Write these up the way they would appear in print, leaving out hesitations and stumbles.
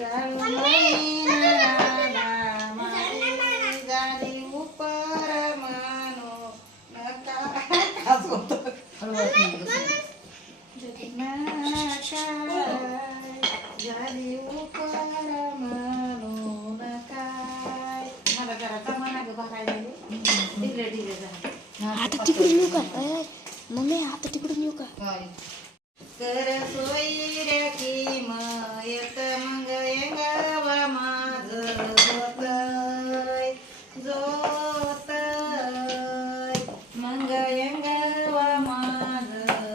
झाली उपर मानो नका झाली उपर मानो नका मला जरा जमाना ग बघायला ढिले ढिले झाले आता तिकडून येऊ का मम्मी आता तिकडून येऊ का कर सोयीर की मयत मग येंगावा माझ जोतय जोतय मग येंगावा माझ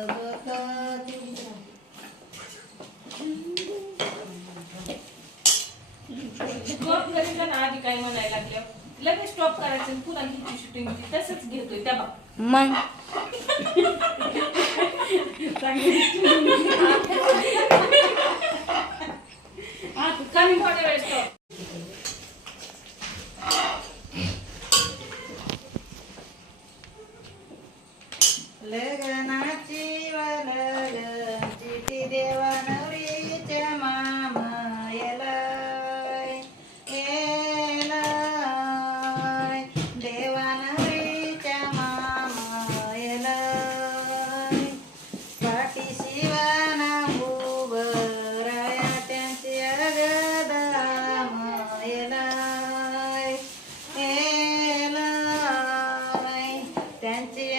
जोतय स्टॉप करील ना आधी काय म्हणायला लागल्या लगेच स्टॉप करायचं आणि पुन्हा घ्यायची शूटिंग तसंच घेतोय त्या बघ मग कमी थोड्या वेळ स्टॉप लग्नाची वलग चिठी देवा नवरीच्या मामा येलाय येलाय देवा नवरीच्या मामा येलाय पाठीशी वाना उभराया त्यांची अगदाम येलाय येलाय त्यांची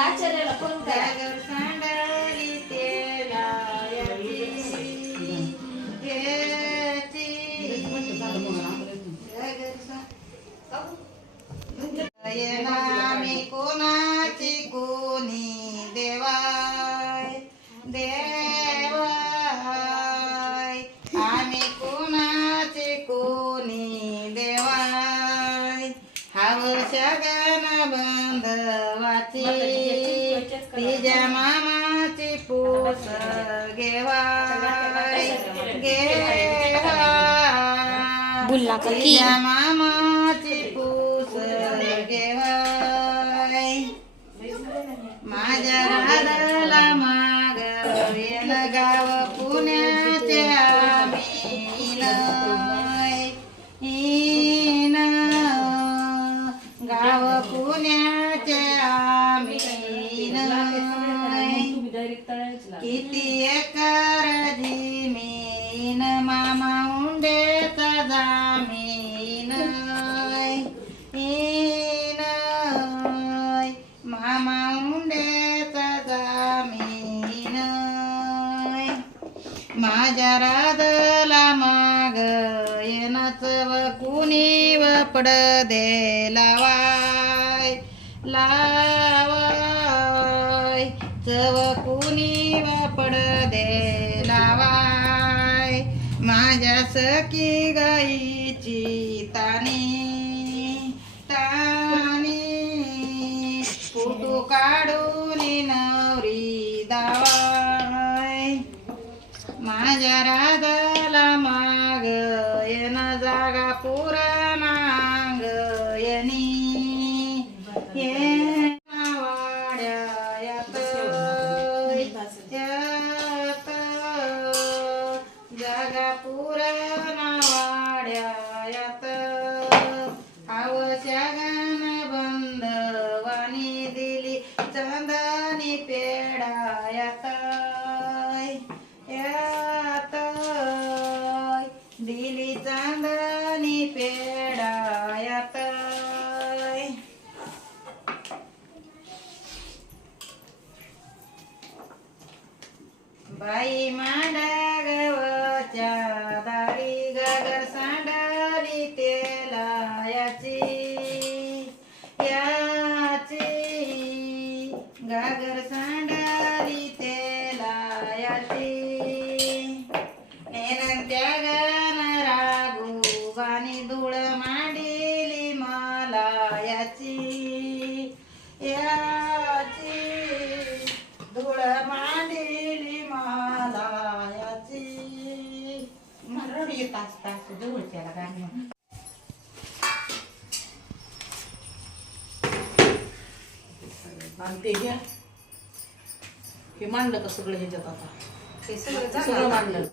आचार्याला फोन करा जागर सांडली तेला मी कोणाची कोणी देवाय देवाय आम्ही कोणाची कोणी देवाय हवं शगन बंधवाची तिच्या मामाची पूस घेवाय घेवाय बोलला का की तिच्या मामाची पूस घेवाय माझ्या राधाला माग येन गाव पुण्याचे आम्ही हीन गाव पुण्याचे आम्ही तुम्ही डायरेक्ट तळायच किती एकर जमीन मामा उंडेचा जामीन हीन मामा उंडेचा जामीन माझ्या राधला माग येनच व कुणी व पडदे लावाय लावाय चव कुणी व पडदे लावाय माझ्या सखी गाईची तानी तानी फोटो काढून नवरी दावाय माझ्या राधाला माग येन जागा पुराणांग येनी वाड्यात जागा पुराणा वाड्यात आवश्यगन बंधवानी दिली चांदणी पेडायात यात दिली चांदणी पेडायात बाई मांडगवच्या दारी गागर सांडली तेला याची गागर सांडली तेला याची नेनंत्या गण राघुबानी धूळ मांडली मला याची धूळ मांडली मला याची मला येत असता जवळच्याला गाणी आणि ते हे मांडलं का सगळं ह्याच्यात आता हे सगळं सगळं झालं मांडलं